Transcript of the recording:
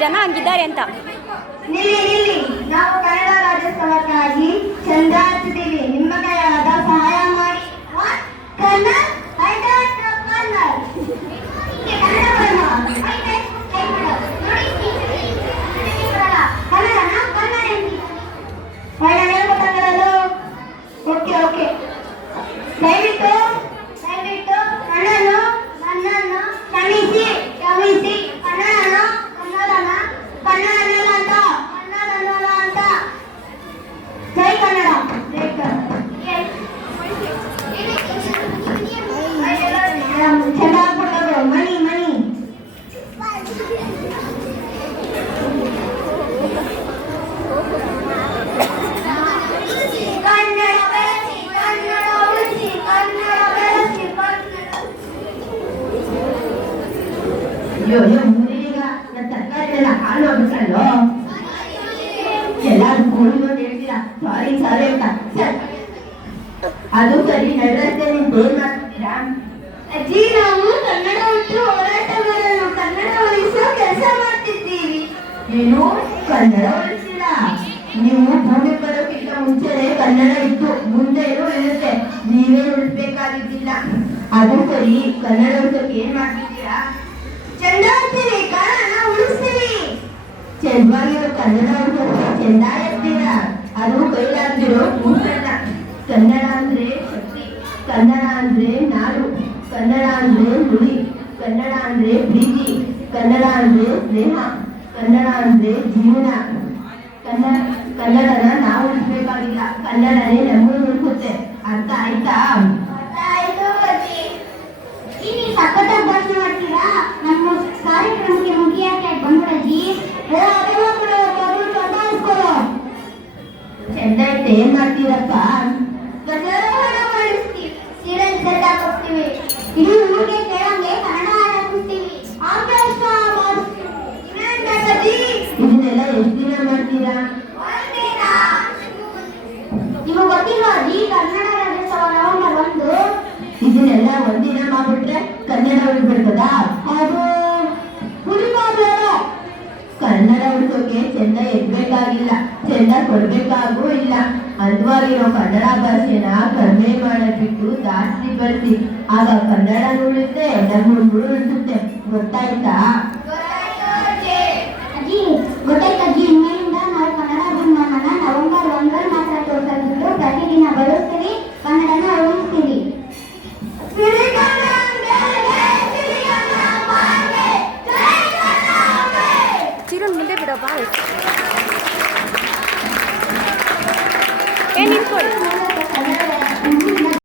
ಜನ ಹಂಗಿದ್ದಾರೆ ಅಂತ ನಿಲ್ಲಿ ನಿಲ್ಲಿ ನಾವು ಹಚ್ಚುತ್ತೀವಿ ನಿಮ್ಮ ಸಹಾಯ I ಚೆನ್ನಾಗ್ಬಿಡೋದು ಮಣಿ ಮಣಿ ಕನ್ನಡ ಬೆಳೆಸಿ ಕನ್ನಡ ಉಳಿಸಿ ಕನ್ನಡ ಬೆಳೆಸಿ ಕನ್ನಡ ಅಯ್ಯೋ ಅಯ್ಯೋ ಮುರಿಗ ನನ್ನ ತರಕಾರಿ ಎಲ್ಲ ಹಾಳು ಹೋಗ್ಬಿಟ್ರಲ್ಲೋ ಎಲ್ಲಾರು ಕೋಳಿ ಬಂದು ಹೇಳ್ತೀರಾ ಸಾರಿ ಸಾರಿ ಅಂತ ಸರ್ ಅದು ಸರಿ ನಡ್ರಸ್ತೆ ನಿಮ್ಗೆ ಏನ್ ಮಾಡ್ತಿದ್ದೀರಾ ಅಜ್ಜಿ ಏನು ಕನ್ನಡ ಉಳಿಸಿಲ್ಲ ನೀವು ಭೂಮಿ ಬರೋಕ್ಕಿಂತ ಮುಂಚೆನೆ ಕನ್ನಡ ಇತ್ತು. ಮುಂದೆ ಮುಂದೆನೂ ಇರುತ್ತೆ ನೀವೇ ಉಳಿಸ್ಬೇಕಾಗಿದ್ದಿಲ್ಲ ಅದು ಸರಿ. ಕನ್ನಡ ಉಳಿಸೋಕೆ ಏನ್ ಮಾಡ್ತಿದ್ದೀರಾ? ಚಂದ ಅಂತೀವಿ ಕನ್ನಡ ಉಳಿಸ್ತೀವಿ ಚೆಂದವಾಗಿರೋ ಕನ್ನಡ ಉಳಿಸೋಕೆ ಚೆಂದ ಇರ್ತೀರಾ ಅದು ಕೈಲಾಗ್ದಿರೋ ಕೂಸಲ್ಲ ಕನ್ನಡ ಅಂದ್ರೆ ಶಕ್ತಿ. ಕನ್ನಡ ಅಂದ್ರೆ ನಾಡು. ಕನ್ನಡ ಅಂದ್ರೆ ನುಡಿ. ಕನ್ನಡ ಅಂದ್ರೆ ಪ್ರೀತಿ. ಕನ್ನಡ ಅಂದ್ರೆ ಸ್ನೇಹ. ಕನ್ನಡ ಅಂದ್ರೆ ಜೀವನ. ಕನ್ನಡ ಕನ್ನಡನ ನಾವು ಉಳಿಸ್ಬೇಕಾಗಿಲ್ಲ ಕನ್ನಡನೇ ನಮ್ಮನ್ನು ಉಳಿಸುತ್ತೆ ಅರ್ಥ ಆಯ್ತಾ? ಆಯ್ತು ಅಜ್ಜಿ ಈ ನೀವು ಸಖತ್ತಾಗಿ ಕನ್ನಡ ಇದನ್ನೆಲ್ಲ ಒಂದಿನ ಮಾಡ್ಬಿಟ್ರೆ ಕನ್ನಡ ಉಳಿಬಿಡ್ತದ ಹಾಗೂ ಕನ್ನಡ ಉಳಿಸೋಕೆ ಚೆಂದ ಎದ್ಬೇಕಾಗಿಲ್ಲ, ಚೆಂದ ಕೊಡ್ಬೇಕಾಗೂ ಇಲ್ಲ. ಅಂದವಾಗಿರೋ ಕನ್ನಡ ಭಾಷೆನ ಕಡಿಮೆ ಮಾಡಬಿಟ್ಟು ಜಾಸ್ತಿ ಬಳಸಿ. ಆಗ ಕನ್ನಡ ಉಳಿಸುತ್ತೆ ನಮ್ಮ ಉಳಿಸುತ್ತೆ. ಗೊತ್ತಾಯ್ತಾ? ಗೊತ್ತಾಯ್ತಾ gravar. É, Nicole.